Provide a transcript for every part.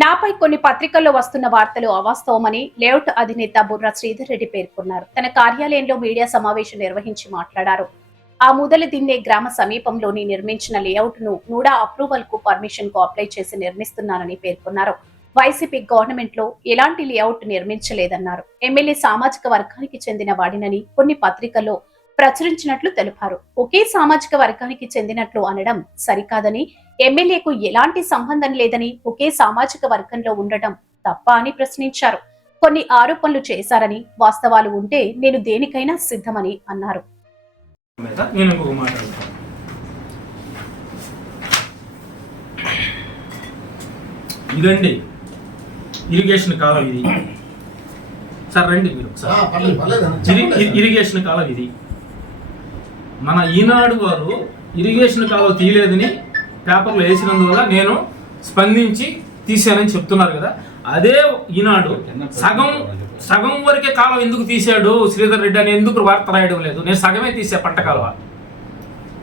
నాపై కొన్ని పత్రికల్లో వస్తున్న వార్తలు అవాస్తవమని లేఅవుట్ అధినేత బుర్రా శ్రీధర్ రెడ్డి పేర్కొన్నారు. తన కార్యాలయంలో మీడియా సమావేశం నిర్వహించి మాట్లాడారు. ఆ ముదల దిన్నే గ్రామ సమీపంలోని నిర్మించిన లేఅవుట్ ను నూడా అప్రూవల్ కు పర్మిషన్ కు అప్లై చేసి నిర్మిస్తున్నానని పేర్కొన్నారు. వైసీపీ గవర్నమెంట్ లో ఎలాంటి లేఅవుట్ నిర్మించలేదన్నారు. ఎమ్మెల్యే సామాజిక వర్గానికి చెందిన వాడినని కొన్ని పత్రికల్లో ప్రచురించినట్లు తెలిపారు. ఒకే సామాజిక వర్గానికి చెందినట్లు అనడం సరికాదని, ఎమ్మెల్యేకు ఎలాంటి సంబంధం లేదని, ఒకే సామాజిక వర్గంలో ఉండటం తప్ప అని ప్రశ్నించారు. కొన్ని ఆరోపణలు చేశారని, వాస్తవాలు ఉంటే నేను దేనికైనా సిద్ధమని అన్నారు. ఇదండి ఇరిగేషన్ కాలం ఇది. సార్ రండి మీరు ఇరిగేషన్ కాలం ఇది. మన ఈనాడు వారు ఇరిగేషన్ కాలం తీయలేదని పేపర్లో వేసినందువల్ల నేను స్పందించి తీసానని చెప్తున్నారు కదా. అదే ఈనాడు సగం వరకే కాలం ఎందుకు తీశాడు శ్రీధర్ రెడ్డి అని ఎందుకు వార్త రాయడం లేదు? నేను సగమే తీసా పంట కాలువ,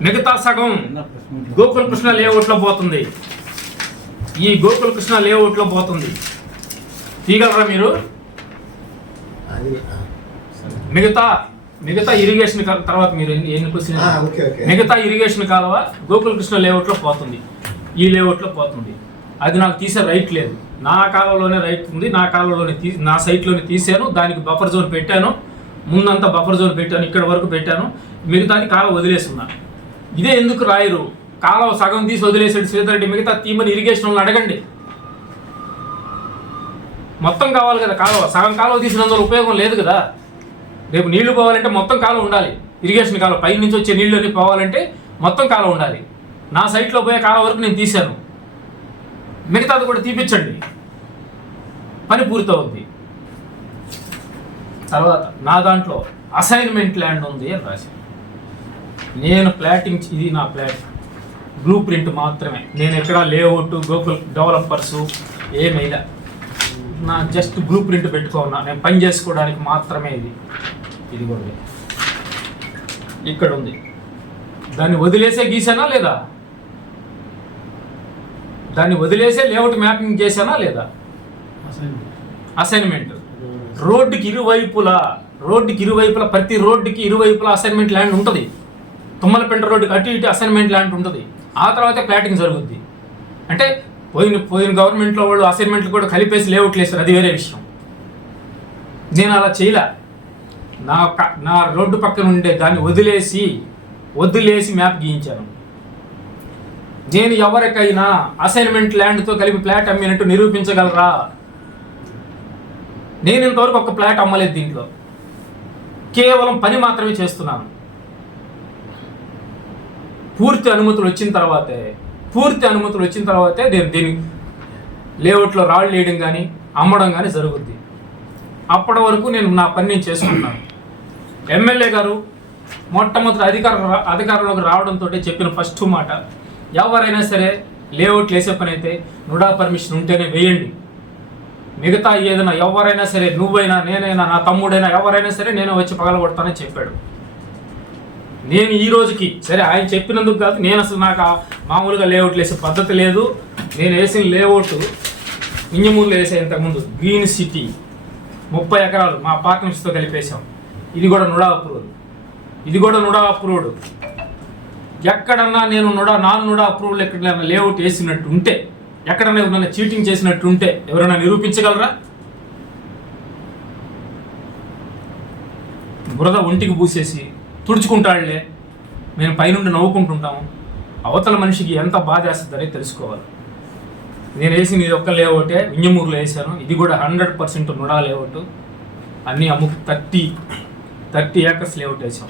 మిగతా సగం గోకుల కృష్ణ లేఅవుట్లో పోతుంది. ఈ గోకుల కృష్ణ లేఅవుట్లో పోతుంది. తీయగలరా మీరు? మిగతా ఇరిగేషన్ తర్వాత మీరు ఎన్ని క్వశ్చన్, మిగతా ఇరిగేషన్ కాలువ గోకుల కృష్ణ లేఅవుట్లో పోతుంది, ఈ లేఅవుట్లో పోతుంది. అది నాకు తీసే రైట్ లేదు. నా కాలంలోనే రైట్ ఉంది. నా కాలంలోనే నా సైట్లోనే తీసాను. దానికి బఫర్ జోన్ పెట్టాను. ముందంతా బఫర్ జోన్ పెట్టాను, ఇక్కడ వరకు పెట్టాను. మిగతాది కాలువ వదిలేస్తున్నా. ఇదే ఎందుకు రాయరు? కాలువ సగం తీసి వదిలేసాడు శ్రీధర్ రెడ్డి, మిగతా తీమని ఇరిగేషన్ వాళ్ళని అడగండి. మొత్తం కావాలి కదా కాలువ. సగం కాలువ తీసినందువల్ల ఉపయోగం లేదు కదా. రేపు నీళ్లు పోవాలంటే మొత్తం కాలువ ఉండాలి. ఇరిగేషన్ కాలువ పై నుంచి వచ్చే నీళ్ళు అన్ని పోవాలంటే మొత్తం కాలువ ఉండాలి. నా సైట్లో పోయే కాలువ వరకు నేను తీశాను. మిగతాది కూడా తీపిచ్చండి, పని పూర్తవుద్ది. తర్వాత నా దాంట్లో అసైన్మెంట్ ల్యాండ్ ఉంది అని రాశాను. నేను ప్లాటింగ్, ఇది నా ప్లాట్ బ్లూ ప్రింట్ మాత్రమే. నేను ఎక్కడ లేఅవుట్ గోకుల్ డెవలపర్సు ఏమైనా నా జస్ట్ బ్లూ ప్రింట్ పెట్టుకున్నా. నేను పని చేసుకోవడానికి మాత్రమే ఇది కూడా ఇక్కడ ఉంది. దాన్ని వదిలేసే గీసానా లేదా? దాన్ని వదిలేసే లేఅవుట్ మ్యాపింగ్ చేశానా లేదా? అసైన్మెంట్ రోడ్డుకి ఇరువైపులా ప్రతి రోడ్డుకి ఇరువైపులా అసైన్మెంట్ ల్యాండ్ ఉంటుంది. తుమ్మలపెంట రోడ్డుకి అటు ఇటు అసైన్మెంట్ ల్యాండ్ ఉంటుంది. ఆ తర్వాతే ప్లాటింగ్ జరుగుద్ది. అంటే పోయిన గవర్నమెంట్లో వాళ్ళు అసైన్మెంట్లు కూడా కలిపేసి లేఅవుట్లు వేస్తారు, అది వేరే విషయం. నేను అలా చేయలే. నా రోడ్డు పక్కన ఉండే దాన్ని వదిలేసి మ్యాప్ గీయించాను. నేను ఎవరికైనా అసైన్మెంట్ ల్యాండ్తో కలిపి ప్లాట్ అమ్మినట్టు నిరూపించగలరా? నేను ఇంతవరకు ఒక ప్లాట్ అమ్మలేదు. దీంట్లో కేవలం పని మాత్రమే చేస్తున్నాను. పూర్తి అనుమతులు వచ్చిన తర్వాతే దీని లేఅవుట్లో రాళ్ళు వేయడం కానీ అమ్మడం కానీ జరుగుద్ది. అప్పటి వరకు నేను నా పని నేను చేసుకుంటున్నాను. ఎమ్మెల్యే గారు మొట్టమొదటి అధికారంలోకి రావడంతో చెప్పిన ఫస్ట్ మాట, ఎవరైనా సరే లేఅవుట్లు వేసే పని అయితే నుడా పర్మిషన్ ఉంటేనే వేయండి. మిగతా ఏదైనా ఎవరైనా సరే, నువ్వైనా నేనైనా నా తమ్ముడైనా ఎవరైనా సరే నేను వచ్చి పగలగొడతానని చెప్పాడు. నేను ఈ రోజుకి సరే ఆయన చెప్పినందుకు కాదు, నేను అసలు నాకు మామూలుగా లేఅవుట్లు వేసే పద్ధతి లేదు. నేను వేసిన లేఅవుట్ ఇంజమూరులో వేసే ఇంతకుముందు గ్రీన్ సిటీ 30 ఎకరాలు మా పార్ట్నర్స్తో కలిపేసాం. ఇది కూడా నుడా అప్రూవ్డ్. ఎక్కడన్నా నేను నాన్ నుడా అప్రూవ్డ్ ఎక్కడైనా లేఅవుట్ వేసినట్టు ఉంటే, ఎక్కడన్నా ఎవరైనా చీటింగ్ చేసినట్టు ఉంటే ఎవరైనా నిరూపించగలరా? బురద ఒంటికి పూసేసి తుడుచుకుంటాడులే, మేము పైనుండి నవ్వుకుంటుంటాము. అవతల మనిషికి ఎంత బాధ వేస్తుందని తెలుసుకోవాలి. నేను వేసిన ఇది ఒక్క లేఅవుటే ఇంజమూరులో వేసాను. ఇది కూడా 100% నుడా లేఅవుట్. అన్నీ 30 ఏకర్స్ లేఅవుట్ వేసాం.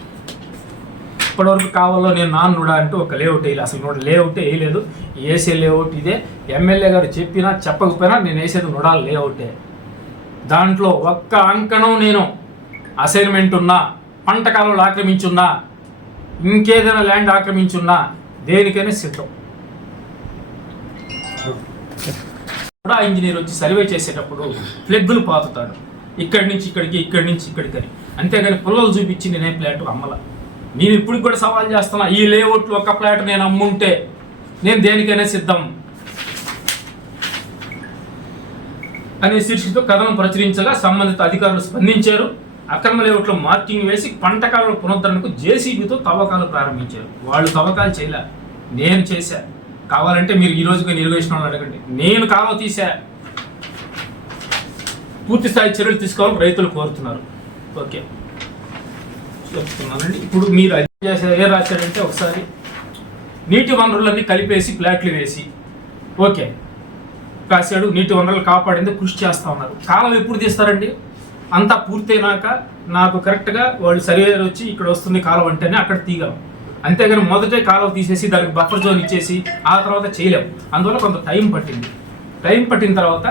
ఇప్పటివరకు కావాలో నేను నాన్ నుడా అంటూ ఒక లేఅవుట్ వేయలేదు. అసలు లేఅవుటే వేయలేదు. వేసే లేఅవుట్ ఇదే. ఎమ్మెల్యే గారు చెప్పినా చెప్పకపోయినా నేను వేసేది నుడా లేఅవుటే. దాంట్లో ఒక్క అంకణం నేను అసైన్మెంట్ ఉన్నా, పంట కాలంలో ఆక్రమించున్నా, ఇంకేదైనా ల్యాండ్ ఆక్రమించున్నా దేనికైనా సిద్ధం. కూడా ఇంజనీర్ వచ్చి సర్వే చేసేటప్పుడు ఫ్లెగ్గులు పాతుతాడు, ఇక్కడి నుంచి ఇక్కడికి అని. అంతేగాని పుల్లలు చూపించి నేనే ప్లాట్ అమ్మల. నేను ఇప్పుడు కూడా సవాల్ చేస్తున్నా, ఈ లేఅవుట్లు ఒక ప్లాట్ నేను అమ్ముంటే నేను దేనికైనా సిద్ధం. అనే శీర్షికతో కథనం ప్రచురించగా సంబంధిత అధికారులు స్పందించారు. అక్రమ లేఅవుట్లో మార్కింగ్ వేసి పంట కాలువల పునరుద్ధరణకు జేసీబీతో తవ్వకాలు ప్రారంభించారు. వాళ్ళు తవ్వకాలు చేయలే, నేను చేశా. కావాలంటే మీరు ఈ రోజుగా నిర్వహించిన అడగండి. నేను కాలువ తీసా. పూర్తి స్థాయి చర్యలు తీసుకోవాలని రైతులు కోరుతున్నారు. ఓకే చెప్తున్నానండి. ఇప్పుడు మీరు ఏం రాశాడంటే ఒకసారి నీటి వనరులన్నీ కలిపేసి ప్లాట్లు వేసి ఓకే రాశాడు. నీటి వనరులు కాపాడింది కృషి చేస్తా ఉన్నారు. కాలం ఎప్పుడు తీస్తారండి? అంతా పూర్తయినాక నాకు కరెక్ట్గా వాళ్ళు సర్వేయర్ వచ్చి ఇక్కడ వస్తుంది కాలం అంటేనే అక్కడ తీయగలం. అంతేగాని మొదటే కాలువ తీసేసి దానికి బఫర్ జోన్ ఇచ్చేసి ఆ తర్వాత చేయలేము. అందువల్ల కొంత టైం పట్టింది. టైం పట్టిన తర్వాత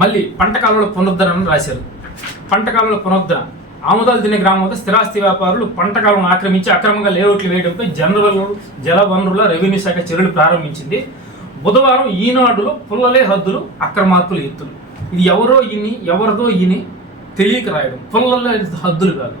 మళ్ళీ పంట కాలువల పునరుద్ధరణ రాశారు. పంట కాలువల పునరుద్ధరణ ఆముదాలు తినే గ్రామంలో స్థిరాస్తి వ్యాపారులు పంట కాలువను ఆక్రమించి అక్రమంగా లేఅవుట్లు వేయడంపై జల వనరుల రెవెన్యూ శాఖ చర్యలు ప్రారంభించింది. బుధవారం ఈనాడులో పుల్లలే హద్దులు అక్రమార్కుల ఎత్తులు. ఇది ఎవరిదో ఈని తెలియక రాయడం. పుల్లలే హద్దులు కాదు.